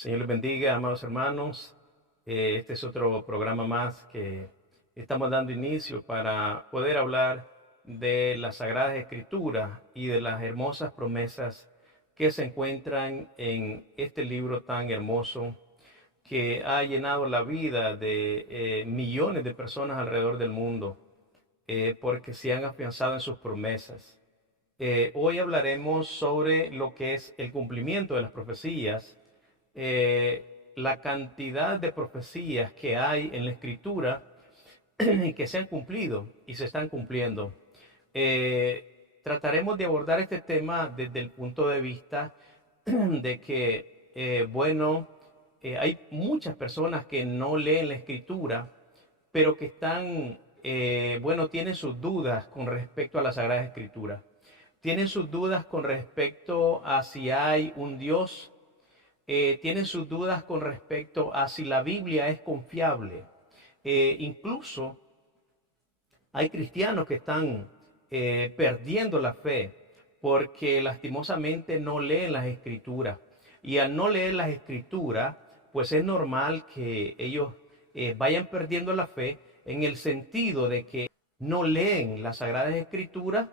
Señor les bendiga, amados hermanos. Este es otro programa más que estamos dando inicio para poder hablar de las Sagradas Escrituras y de las hermosas promesas que se encuentran en este libro tan hermoso que ha llenado la vida de millones de personas alrededor del mundo porque se han afianzado en sus promesas. Hoy hablaremos sobre lo que es el cumplimiento de las profecías, la cantidad de profecías que hay en la escritura que se han cumplido y se están cumpliendo. Trataremos de abordar este tema desde el punto de vista de que, hay muchas personas que no leen la escritura, pero que están, tienen sus dudas con respecto a la Sagrada Escritura. Tienen sus dudas con respecto a si hay un Dios, tienen sus dudas con respecto a si la Biblia es confiable. Incluso hay cristianos que están perdiendo la fe porque lastimosamente no leen las escrituras. Y al no leer las escrituras, pues es normal que ellos vayan perdiendo la fe en el sentido de que no leen las sagradas escrituras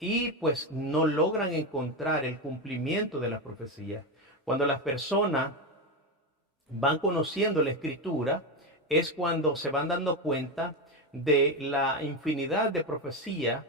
y pues no logran encontrar el cumplimiento de las profecías. Cuando las personas van conociendo la escritura, es cuando se van dando cuenta de la infinidad de profecías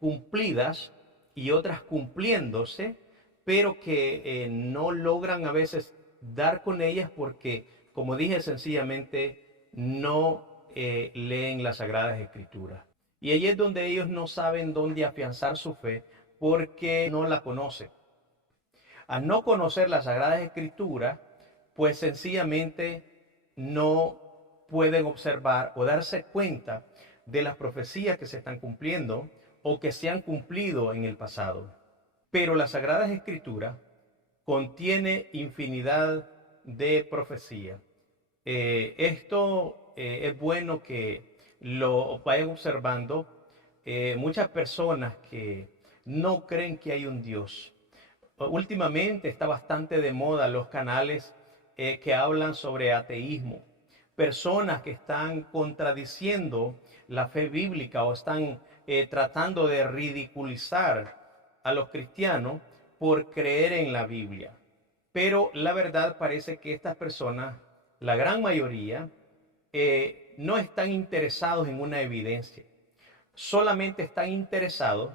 cumplidas y otras cumpliéndose, pero que no logran a veces dar con ellas porque, como dije, sencillamente no leen las Sagradas Escrituras. Y ahí es donde ellos no saben dónde afianzar su fe porque no la conocen. Al no conocer las Sagradas Escrituras, pues sencillamente no pueden observar o darse cuenta de las profecías que se están cumpliendo o que se han cumplido en el pasado. Pero las Sagradas Escrituras contiene infinidad de profecías. Esto es bueno que lo vayan observando. Muchas personas que no creen que hay un Dios. Últimamente está bastante de moda los canales que hablan sobre ateísmo. Personas que están contradiciendo la fe bíblica o están tratando de ridiculizar a los cristianos por creer en la Biblia. Pero la verdad parece que estas personas, la gran mayoría, no están interesados en una evidencia. Solamente están interesados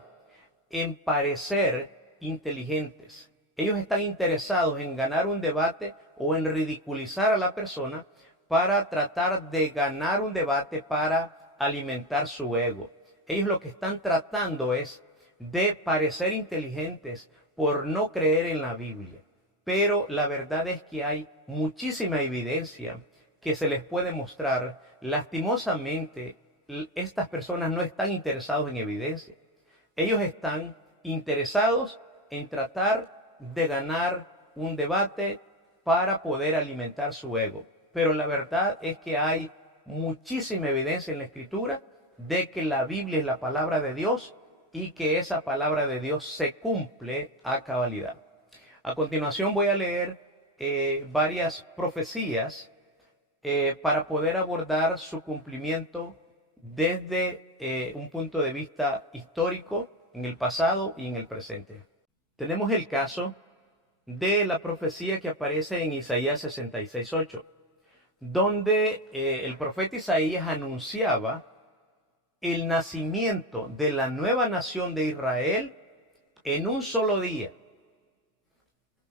en parecer inteligentes. Ellos están interesados en ganar un debate o en ridiculizar a la persona para tratar de ganar un debate para alimentar su ego. Ellos lo que están tratando es de parecer inteligentes por no creer en la Biblia. Pero la verdad es que hay muchísima evidencia que se les puede mostrar. Lastimosamente, estas personas no están interesados en evidencia. Ellos están interesados en tratar de ganar un debate para poder alimentar su ego. Pero la verdad es que hay muchísima evidencia en la Escritura de que la Biblia es la palabra de Dios y que esa palabra de Dios se cumple a cabalidad. A continuación voy a leer varias profecías para poder abordar su cumplimiento desde un punto de vista histórico, en el pasado y en el presente. Tenemos el caso de la profecía que aparece en Isaías 66:8, donde el profeta Isaías anunciaba el nacimiento de la nueva nación de Israel en un solo día.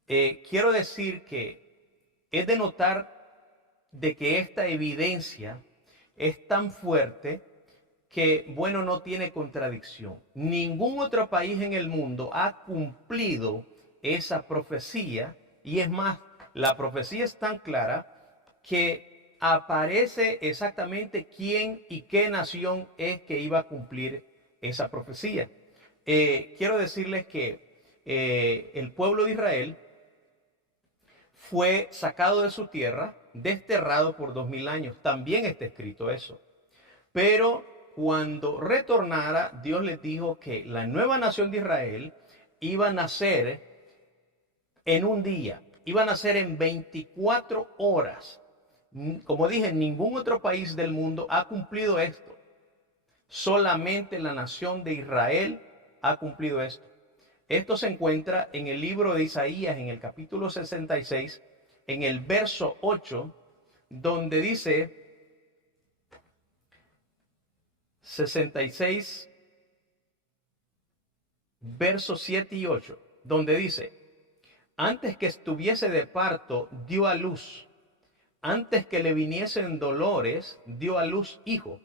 Quiero decir que es de notar de que esta evidencia es tan fuerte que, no tiene contradicción. Ningún otro país en el mundo ha cumplido esa profecía, y es más, la profecía es tan clara que aparece exactamente quién y qué nación es que iba a cumplir esa profecía. Quiero decirles que el pueblo de Israel fue sacado de su tierra, desterrado por 2000 años. También está escrito eso. Pero cuando retornara, Dios les dijo que la nueva nación de Israel iba a nacer en un día. iban a ser en 24 horas. Como dije, ningún otro país del mundo ha cumplido esto. Solamente la nación de Israel ha cumplido esto. Esto se encuentra en el libro de Isaías, en el capítulo 66, en el verso 8, donde dice 66, versos 7 y 8, donde dice: antes que estuviese de parto, dio a luz. Antes que le viniesen dolores, dio a luz hijo.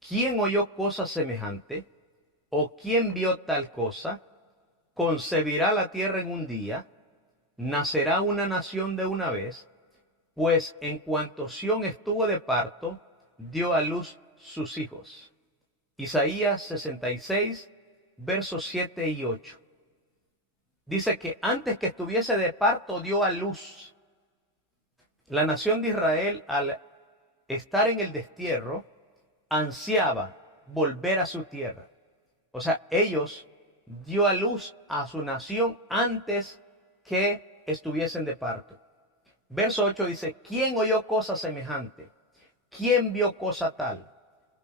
¿Quién oyó cosa semejante? ¿O quién vio tal cosa? Concebirá la tierra en un día, nacerá una nación de una vez, pues en cuanto Sión estuvo de parto, dio a luz sus hijos. Isaías 66, versos 7 y 8. Dice que antes que estuviese de parto, dio a luz. La nación de Israel, al estar en el destierro, ansiaba volver a su tierra. O sea, ellos dio a luz a su nación antes que estuviesen de parto. Verso 8 dice: ¿quién oyó cosa semejante? ¿Quién vio cosa tal?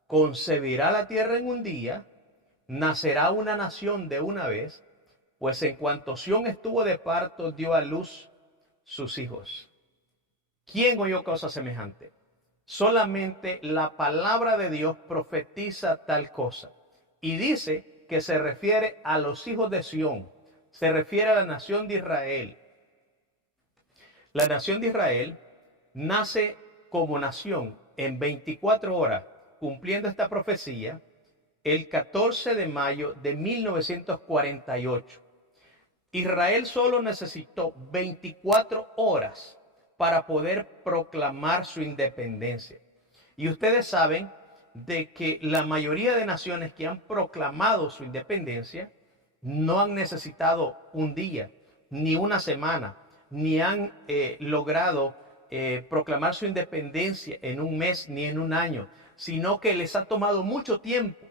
Concebirá la tierra en un día, nacerá una nación de una vez, pues en cuanto Sión estuvo de parto, dio a luz sus hijos. ¿Quién oyó cosa semejante? Solamente la palabra de Dios profetiza tal cosa. Y dice que se refiere a los hijos de Sión, se refiere a la nación de Israel. La nación de Israel nace como nación en 24 horas, cumpliendo esta profecía, el 14 de mayo de 1948. Israel solo necesitó 24 horas para poder proclamar su independencia. Y ustedes saben de que la mayoría de naciones que han proclamado su independencia no han necesitado un día, ni una semana, ni han logrado proclamar su independencia en un mes ni en un año, sino que les ha tomado mucho tiempo.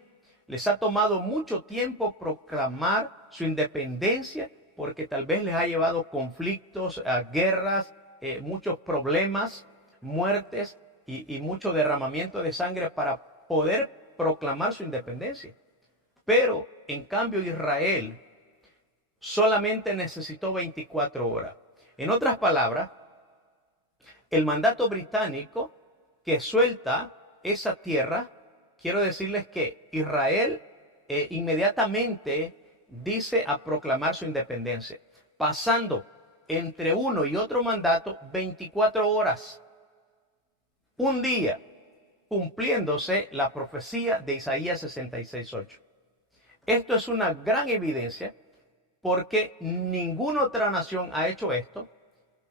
Les ha tomado mucho tiempo proclamar su independencia, porque tal vez les ha llevado conflictos, guerras, muchos problemas, muertes y mucho derramamiento de sangre para poder proclamar su independencia. Pero en cambio Israel solamente necesitó 24 horas. En otras palabras, el mandato británico que suelta esa tierra, quiero decirles que Israel inmediatamente dice a proclamar su independencia, pasando entre uno y otro mandato 24 horas, un día, cumpliéndose la profecía de Isaías 66:8. Esto es una gran evidencia porque ninguna otra nación ha hecho esto,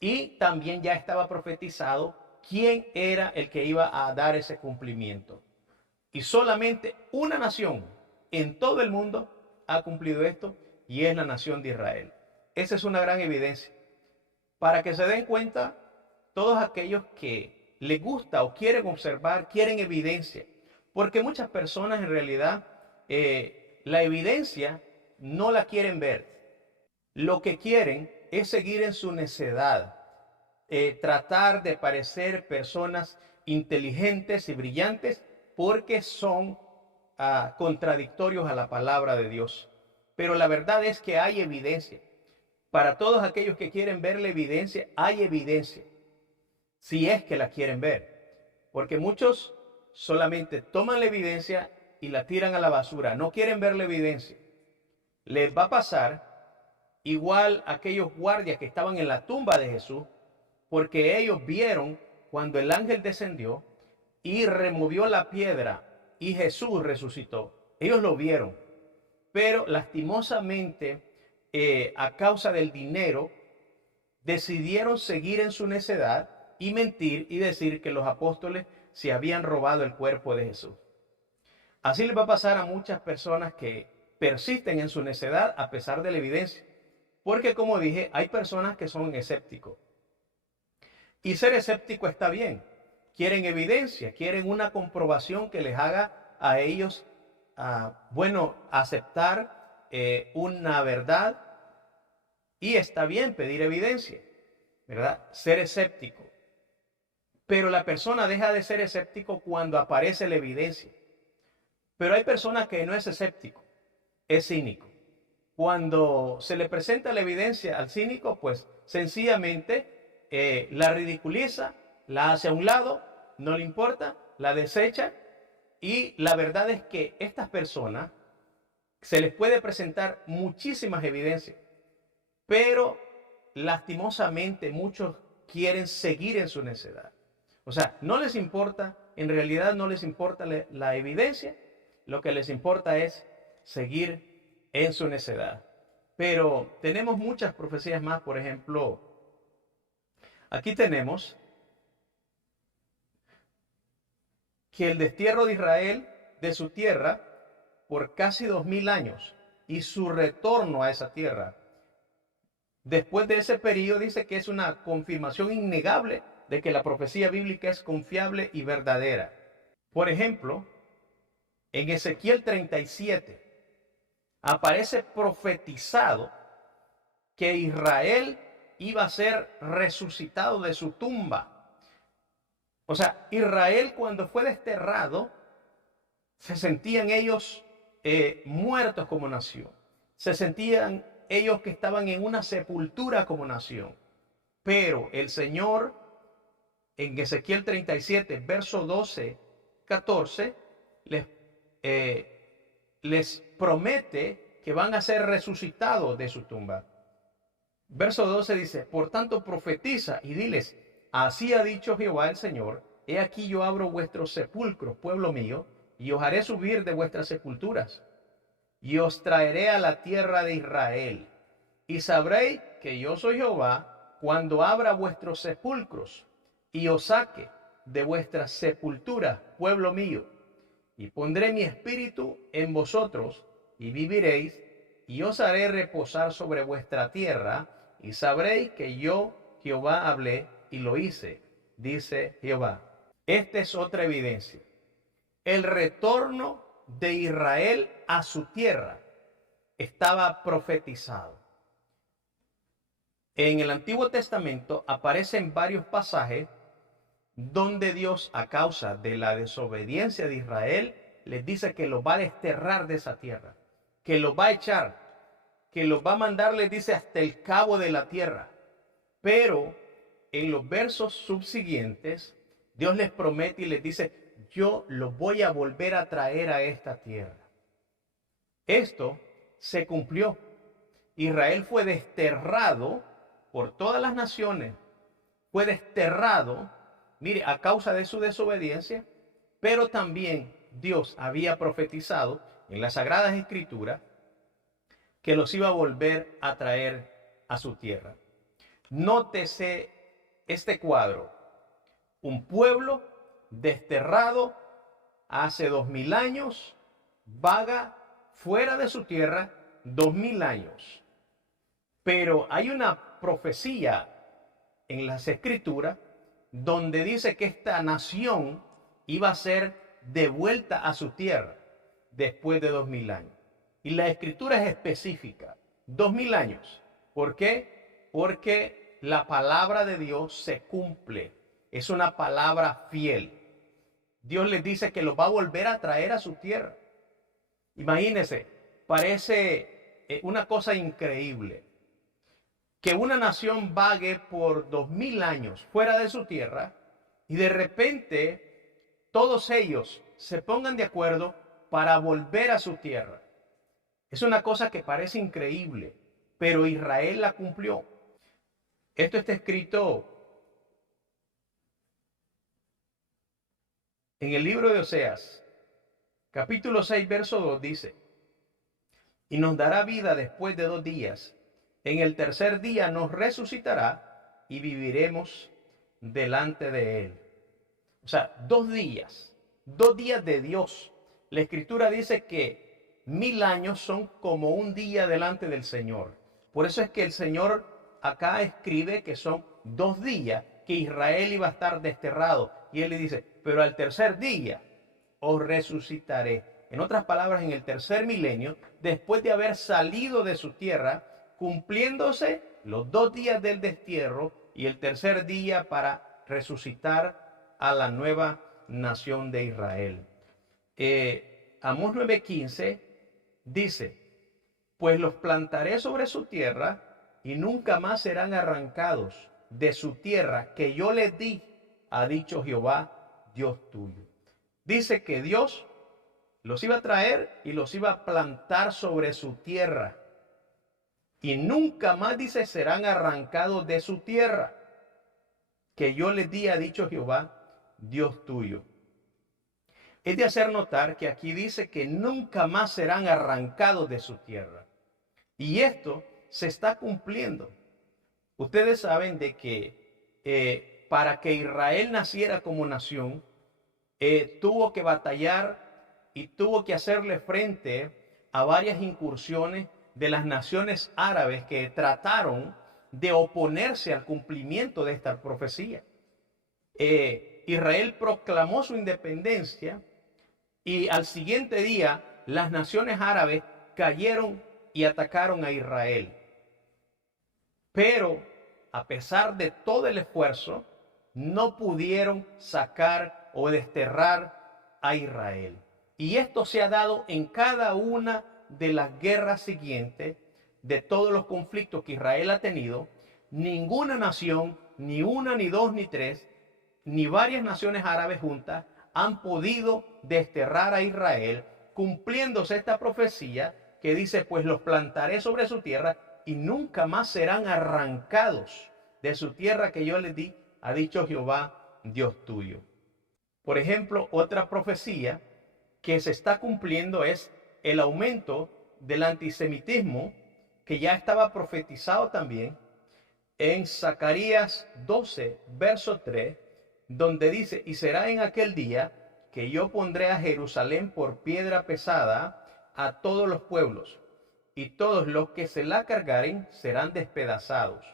y también ya estaba profetizado quién era el que iba a dar ese cumplimiento. Y solamente una nación en todo el mundo ha cumplido esto, y es la nación de Israel. Esa es una gran evidencia. Para que se den cuenta todos aquellos que les gusta o quieren observar, quieren evidencia. Porque muchas personas en realidad la evidencia no la quieren ver. Lo que quieren es seguir en su necedad, tratar de parecer personas inteligentes y brillantes porque son contradictorios a la palabra de Dios. Pero la verdad es que hay evidencia. Para todos aquellos que quieren ver la evidencia, hay evidencia, si es que la quieren ver. Porque muchos solamente toman la evidencia y la tiran a la basura, no quieren ver la evidencia. Les va a pasar igual a aquellos guardias que estaban en la tumba de Jesús, porque ellos vieron cuando el ángel descendió y removió la piedra y Jesús resucitó. Ellos lo vieron, pero lastimosamente a causa del dinero decidieron seguir en su necedad y mentir y decir que los apóstoles se habían robado el cuerpo de Jesús. Así les va a pasar a muchas personas que persisten en su necedad a pesar de la evidencia. Porque como dije, hay personas que son escépticos. Y ser escéptico está bien. Quieren evidencia, quieren una comprobación que les haga a ellos, aceptar una verdad. Y está bien pedir evidencia. ¿verdad? Ser escéptico. Pero la persona deja de ser escéptico cuando aparece la evidencia. Pero hay personas que no es escéptico, es cínico. Cuando se le presenta la evidencia al cínico, pues sencillamente la ridiculiza, la hace a un lado, no le importa, la desecha. Y la verdad es que estas personas se les puede presentar muchísimas evidencias, pero lastimosamente muchos quieren seguir en su necedad. O sea, no les importa, en realidad no les importa la evidencia, lo que les importa es seguir en su necedad. Pero tenemos muchas profecías más, por ejemplo, aquí tenemos que el destierro de Israel de su tierra por casi 2000 años y su retorno a esa tierra. Después de ese periodo dice que es una confirmación innegable de que la profecía bíblica es confiable y verdadera. Por ejemplo, en Ezequiel 37 aparece profetizado que Israel iba a ser resucitado de su tumba. O sea, Israel cuando fue desterrado, se sentían ellos muertos como nación. Se sentían ellos que estaban en una sepultura como nación. Pero el Señor, en Ezequiel 37, verso 12, 14, les promete que van a ser resucitados de su tumba. Verso 12 dice, por tanto profetiza y diles, así ha dicho Jehová el Señor, he aquí yo abro vuestros sepulcros, pueblo mío, y os haré subir de vuestras sepulturas, y os traeré a la tierra de Israel, y sabréis que yo soy Jehová, cuando abra vuestros sepulcros, y os saque de vuestras sepulturas, pueblo mío, y pondré mi espíritu en vosotros, y viviréis, y os haré reposar sobre vuestra tierra, y sabréis que yo, Jehová, hablé y lo hice, dice Jehová. Esta es otra evidencia. El retorno de Israel a su tierra estaba profetizado. En el Antiguo Testamento aparecen varios pasajes donde Dios, a causa de la desobediencia de Israel, les dice que los va a desterrar de esa tierra, que los va a echar, que los va a mandar, les dice, hasta el cabo de la tierra. Pero en los versos subsiguientes, Dios les promete y les dice, yo los voy a volver a traer a esta tierra. Esto se cumplió. Israel fue desterrado por todas las naciones, fue desterrado, mire, a causa de su desobediencia, pero también Dios había profetizado en las Sagradas Escrituras que los iba a volver a traer a su tierra. Nótese este cuadro, un pueblo desterrado hace 2000 años, vaga fuera de su tierra 2000 años. Pero hay una profecía en las Escrituras donde dice que esta nación iba a ser devuelta a su tierra después de 2000 años. Y la Escritura es específica, 2000 años. ¿Por qué? Porque la palabra de Dios se cumple. Es una palabra fiel. Dios les dice que los va a volver a traer a su tierra. Imagínense, parece una cosa increíble que una nación vague por 2000 años fuera de su tierra y de repente todos ellos se pongan de acuerdo para volver a su tierra. Es una cosa que parece increíble, pero Israel la cumplió. Esto está escrito en el libro de Oseas, capítulo 6, verso 2, dice, y nos dará vida después de 2 días. En el tercer día nos resucitará y viviremos delante de él. O sea, 2 días, 2 días de Dios. La Escritura dice que 1000 años son como un día delante del Señor. Por eso es que el Señor acá escribe que son 2 días que Israel iba a estar desterrado. Y él le dice, pero al tercer día os resucitaré. En otras palabras, en el tercer milenio, después de haber salido de su tierra, cumpliéndose los 2 días del destierro y el tercer día para resucitar a la nueva nación de Israel. Amós 9:15 dice, pues los plantaré sobre su tierra y nunca más serán arrancados de su tierra que yo les di, ha dicho Jehová, Dios tuyo. Dice que Dios los iba a traer y los iba a plantar sobre su tierra. Y nunca más, dice, serán arrancados de su tierra que yo les di, ha dicho Jehová, Dios tuyo. Es de hacer notar que aquí dice que nunca más serán arrancados de su tierra. Y esto se está cumpliendo. Ustedes saben de que para que Israel naciera como nación, tuvo que batallar y tuvo que hacerle frente a varias incursiones de las naciones árabes que trataron de oponerse al cumplimiento de esta profecía. Israel proclamó su independencia y al siguiente día las naciones árabes cayeron y atacaron a Israel. Pero a pesar de todo el esfuerzo, no pudieron sacar o desterrar a Israel. Y esto se ha dado en cada una de las guerras siguientes, de todos los conflictos que Israel ha tenido. Ninguna nación, ni una, ni dos, ni tres, ni varias naciones árabes juntas han podido desterrar a Israel, cumpliéndose esta profecía que dice, pues los plantaré sobre su tierra y nunca más serán arrancados de su tierra que yo les di, ha dicho Jehová, Dios tuyo. Por ejemplo, otra profecía que se está cumpliendo es el aumento del antisemitismo, que ya estaba profetizado también en Zacarías 12, verso 3, donde dice, y será en aquel día que yo pondré a Jerusalén por piedra pesada a todos los pueblos, y todos los que se la cargaren serán despedazados,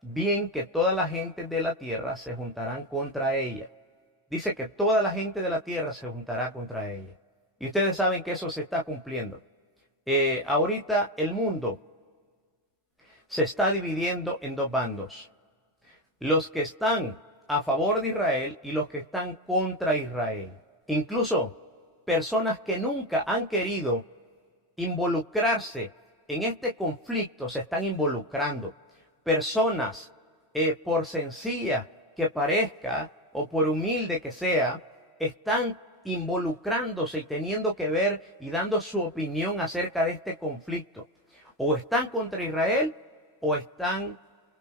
bien que toda la gente de la tierra se juntarán contra ella. Dice que toda la gente de la tierra se juntará contra ella. Y ustedes saben que eso se está cumpliendo. Ahorita el mundo se está dividiendo en dos bandos. Los que están a favor de Israel y los que están contra Israel. Incluso personas que nunca han querido involucrarse en este conflicto se están involucrando. Personas, por sencilla que parezca o por humilde que sea, están involucrándose y teniendo que ver y dando su opinión acerca de este conflicto. O están contra Israel o están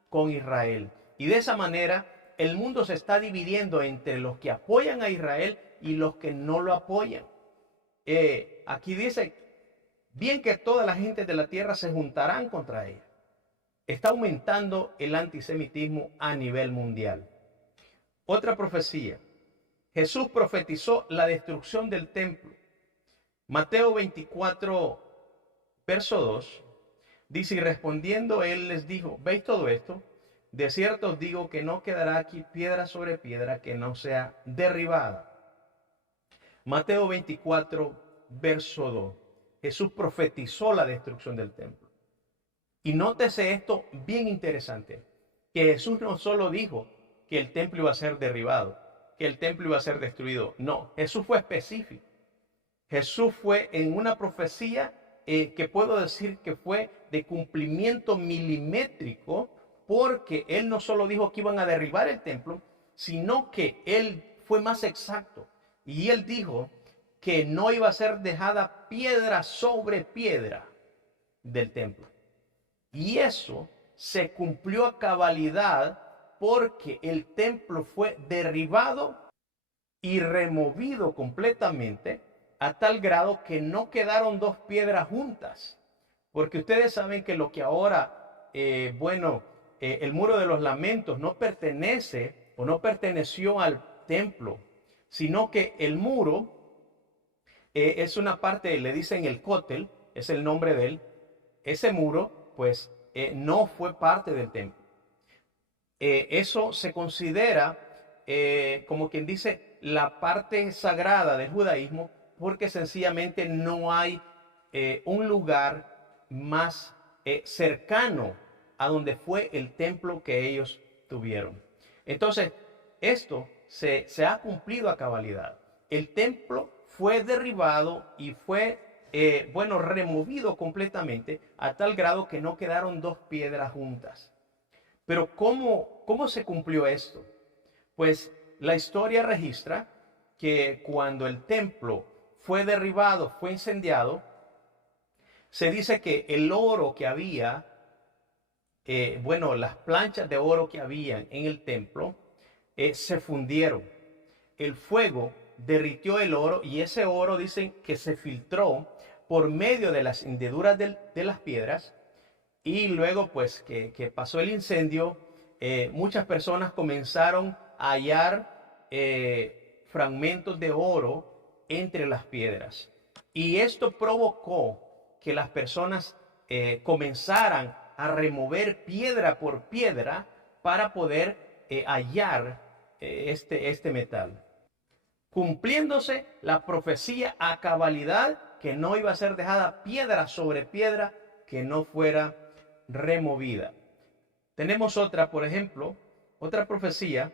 con Israel. Y de esa manera el mundo se está dividiendo entre los que apoyan a Israel y los que no lo apoyan. Aquí dice, bien que toda la gente de la tierra se juntarán contra ella. Está aumentando el antisemitismo a nivel mundial. Otra profecía. Jesús profetizó la destrucción del templo. Mateo 24, verso 2, dice, y respondiendo él les dijo, ¿veis todo esto? De cierto os digo que no quedará aquí piedra sobre piedra que no sea derribada. Mateo 24, verso 2. Jesús profetizó la destrucción del templo. Y nótese esto bien interesante, que Jesús no solo dijo que el templo iba a ser derribado, que el templo iba a ser destruido. No, Jesús fue específico. Jesús fue en una profecía que puedo decir que fue de cumplimiento milimétrico, porque él no solo dijo que iban a derribar el templo, sino que él fue más exacto. Y él dijo que no iba a ser dejada piedra sobre piedra del templo. Y eso se cumplió a cabalidad porque el templo fue derribado y removido completamente a tal grado que no quedaron dos piedras juntas. Porque ustedes saben que lo que ahora, el muro de los lamentos no pertenece o no perteneció al templo, sino que el muro es una parte, le dicen el cótel, es el nombre de él. Ese muro, pues, no fue parte del templo. Eso se considera, como quien dice, la parte sagrada del judaísmo, porque sencillamente no hay un lugar más cercano a donde fue el templo que ellos tuvieron. Entonces, esto se ha cumplido a cabalidad. El templo fue derribado y fue, removido completamente a tal grado que no quedaron dos piedras juntas. Pero ¿cómo se cumplió esto? Pues la historia registra que cuando el templo fue derribado, fue incendiado, se dice que el oro que había, las planchas de oro que habían en el templo, se fundieron. El fuego derritió el oro y ese oro dicen que se filtró por medio de las hendiduras de las piedras, y luego pues que pasó el incendio, muchas personas comenzaron a hallar fragmentos de oro entre las piedras. Y esto provocó que las personas comenzaran a remover piedra por piedra para poder hallar este metal. Cumpliéndose la profecía a cabalidad que no iba a ser dejada piedra sobre piedra que no fuera removida. Tenemos otra, por ejemplo, otra profecía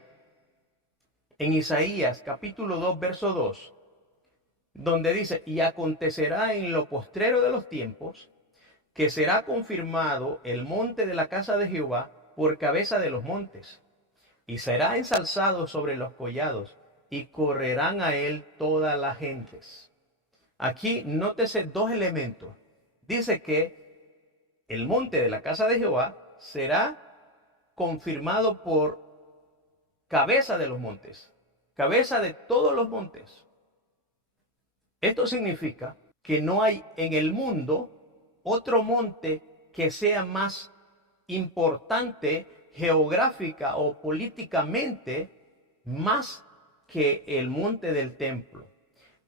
en Isaías capítulo 2, verso 2, donde dice: y acontecerá en lo postrero de los tiempos que será confirmado el monte de la casa de Jehová por cabeza de los montes, y será ensalzado sobre los collados, y correrán a él todas las gentes. Aquí nótese dos elementos. Dice que el monte de la casa de Jehová será confirmado por cabeza de los montes, cabeza de todos los montes. Esto significa que no hay en el mundo otro monte que sea más importante geográfica o políticamente más que el monte del templo.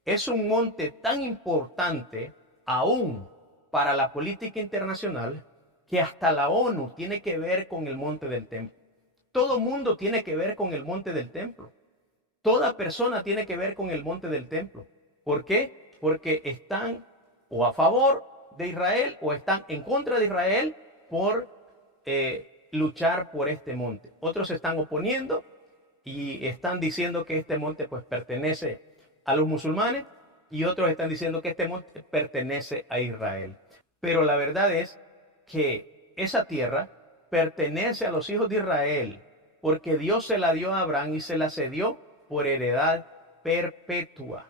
Es un monte tan importante aún para la política internacional que hasta la ONU tiene que ver con el monte del templo. Todo mundo tiene que ver con el monte del templo. Toda persona tiene que ver con el monte del templo. ¿Por qué? Porque están o a favor de Israel o están en contra de Israel por luchar por este monte. Otros se están oponiendo y están diciendo que este monte pues pertenece a los musulmanes, y otros están diciendo que este monte pertenece a Israel. Pero la verdad es que esa tierra pertenece a los hijos de Israel, porque Dios se la dio a Abraham y se la cedió por heredad perpetua,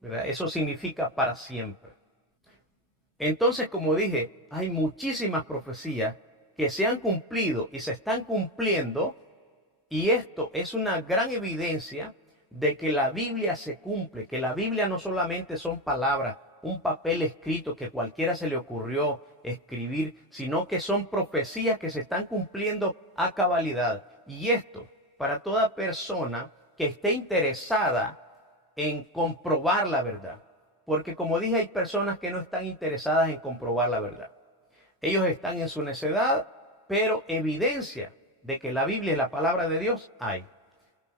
¿verdad? Eso significa para siempre. Entonces, como dije, hay muchísimas profecías que se han cumplido y se están cumpliendo, y esto es una gran evidencia de que la Biblia se cumple, que la Biblia no solamente son palabras, un papel escrito que cualquiera se le ocurrió escribir, sino que son profecías que se están cumpliendo a cabalidad. Y esto para toda persona que esté interesada en comprobar la verdad. Porque como dije, hay personas que no están interesadas en comprobar la verdad. Ellos están en su necedad, pero evidencia de que la Biblia es la palabra de Dios hay.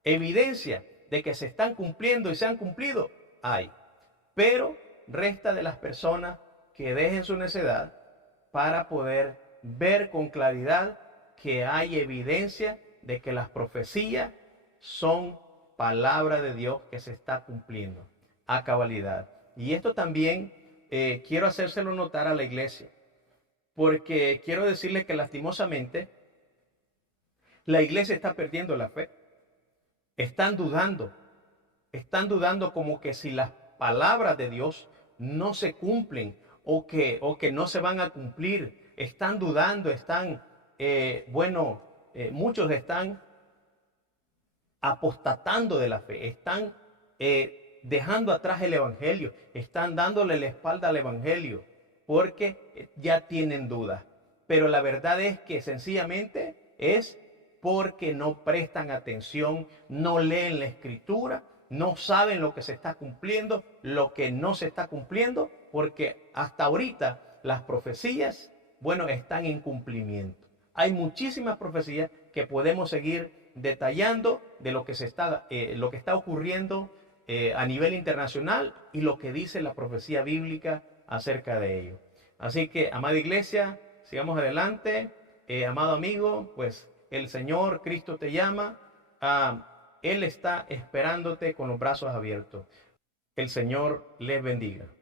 Evidencia de que se están cumpliendo y se han cumplido hay. Pero resta de las personas que dejen su necedad para poder ver con claridad que hay evidencia de que las profecías son palabra de Dios que se está cumpliendo a cabalidad. Y esto también quiero hacérselo notar a la iglesia, porque quiero decirle que lastimosamente la iglesia está perdiendo la fe. Están dudando como que si las palabras de Dios no se cumplen o que no se van a cumplir. Están dudando, muchos están apostatando de la fe, están dejando atrás el evangelio, están dándole la espalda al evangelio porque ya tienen dudas. Pero la verdad es que sencillamente es porque no prestan atención, no leen la escritura, no saben lo que se está cumpliendo, lo que no se está cumpliendo, porque hasta ahorita las profecías, están en cumplimiento. Hay muchísimas profecías que podemos seguir detallando de lo que está ocurriendo a nivel internacional y lo que dice la profecía bíblica acerca de ello. Así que, amada iglesia, sigamos adelante. Amado amigo, pues el Señor Cristo te llama, Él está esperándote con los brazos abiertos. El Señor les bendiga.